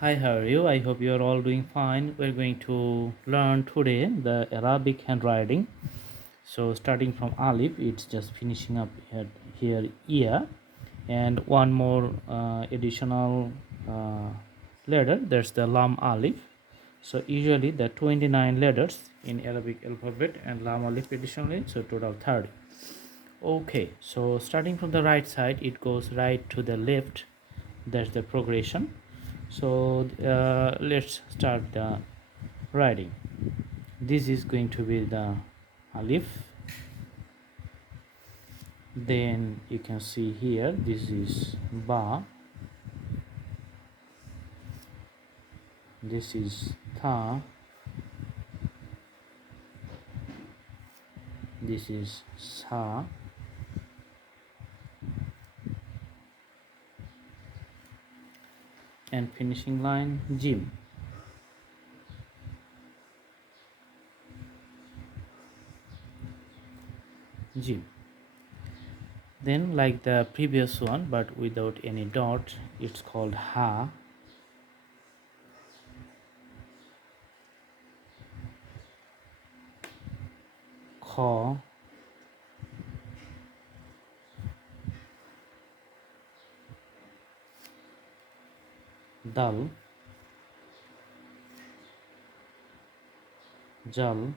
Hi, how are you? I hope you are all doing fine. We're going to learn today the Arabic handwriting. So, starting from Alif, it's just finishing up here Ia, and one more additional uh, letter. There's the Lam Alif. So, usually the 29 letters in Arabic alphabet and Lam Alif additionally, so total 30. Okay, so starting from the right side, it goes right to the left. That's the progression. So let's start the writing. This is going to be the alif. Then you can see here this is ba, this is ta, this is sa, and finishing line jim. Jim. Then like the previous one but without any dot, it's called ha, kha, dal, jal,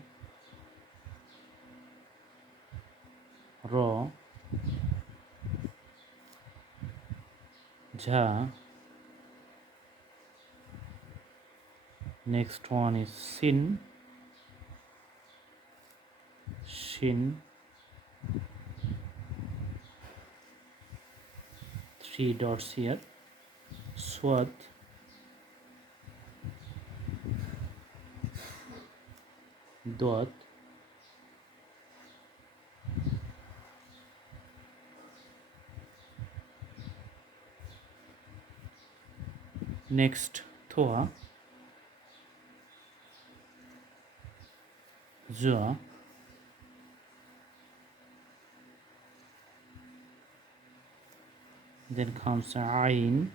ro, ja. Next one is sin, shin, three dots here, swat, dot, next thoa, zua, then comes ain,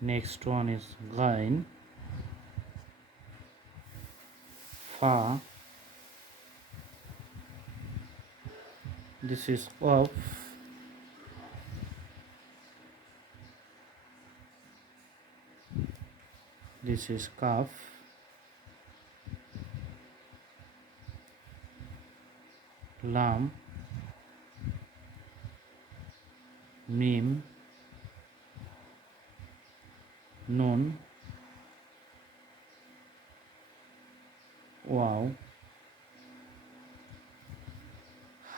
next one is gain, fa, this is qaf, this is kaf, lam, mim, nun, waw,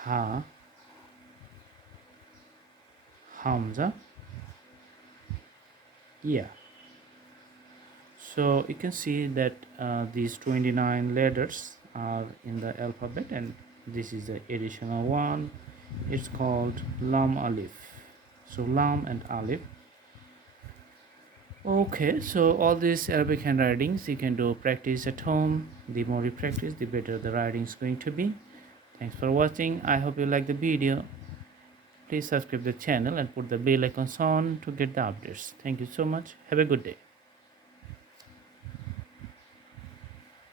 ha, hamza, yeah. So you can see that these 29 letters are in the alphabet, and this is the additional one. It's called lam alif. So lam and alif. Okay, so all these Arabic handwritings you can do practice at home. The more you practice, the better the writing is going to be. Thanks for watching. I hope you like the video. Please subscribe the channel and put the bell icons on to get the updates. Thank you so much. Have a good day.